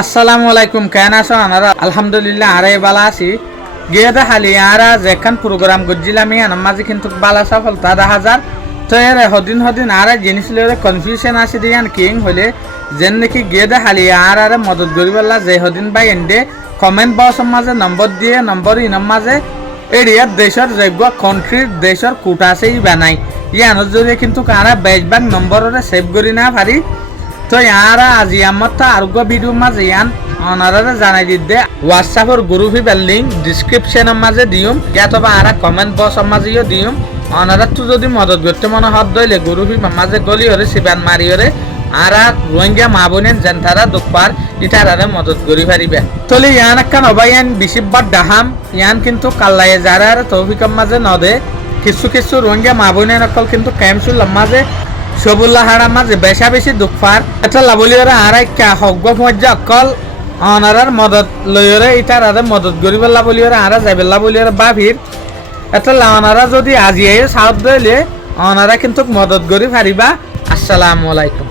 আসসালামু আলাইকুম কেন আছো আনারা আলহামদুলিল্লাহ আরে বালা আছি গিয়ে দেখালি আরা যেখান প্রোগ্রাম করছিলাম আমার মাঝে কিন্তু বালা সফলতা দেখা যার তো এর হদিন আরা জিনিস লয়ে কনফিউশন আছে দিয়ান কিং হলে যেন নাকি গিয়ে দেখালি আর আরে মদত করিবলা যে হদিন বাই এন্ডে কমেন্ট বক্সের মাঝে নম্বর দিয়ে নম্বর ইনার মাঝে এরিয়ার দেশের যোগ্য কন্ট্রির দেশের কোটা সেই বানাই ইয়ানোর জরিয়ে কিন্তু কারা বেশভাগ নম্বরে সেভ করি না পারি তো ইয়ারা আজি আমার তো আরোগ্য ভিডিও মাঝে ইয়ান অনারা জানাই দিতে হোয়াটসঅ্যাপের গ্রুপ লিঙ্ক ডিসক্রিপশনের মাঝে দিউম অথবা আরা কমেন্ট বক্সের মাঝেও দিউম অনারা তো যদি মদত করতে মনে হত দইলে গ্রুপের মাঝে গলি হরে সিবান মারি হরে আরা রোহিঙ্গা মা বোনের জেনতারা দুপার ইটারারে মদত করি পারিবে তলে ইয়ান একখান অবায়ান বিশিববার ডাহাম ইয়ান কিন্তু কাল্লায়ে যারা তৌফিকের মাঝে নদে কিছু রোহিঙ্গা মা বোনের অকল কিন্তু ক্যাম্পসুল মাঝে সবুল্লাহ হারার মাঝে বেশি দুঃখার এটা লাভলিয়রে আর একটা হগ্য মজ্জা অকল অনারার মদত লইরে ইটার আরে মদত গরিবেল্লা বলিয়রে আরা যাইবেল্লা বলিয়রে বাভির এটা অনারা যদি আজি সাউথ দইলে অনারা কিন্তু মদত গরি পারিবা। আসসালামু আলাইকুম।